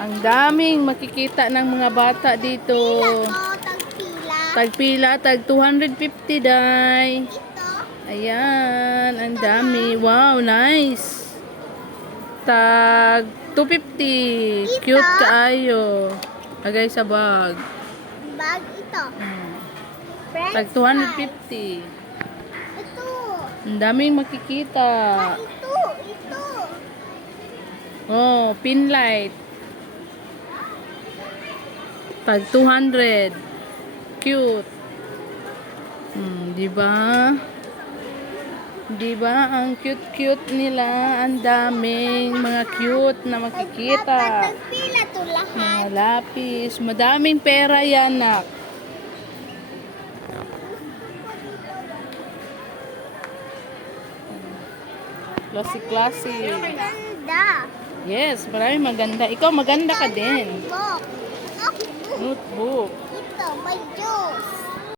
Ang daming makikita ng mga bata dito. Tagpila, tag 250 day. Ayan, ang dami. Wow, nice. Tag 250. Cute kaayo. Lagay sa bag. Bag ito. Tag 250. Ito. Ang daming makikita. Ito. Ito. Oh, pin light. Tag 200. Cute. Di ba? Di ba? Ang cute-cute nila. Ang daming mga cute na makikita. Tagpila to lahat. Mga lapis. Madaming pera yan, nak. Classy. Ganda. Yes, maraming maganda. Ikaw maganda ka din. Book. Notebook. Ito, may juice.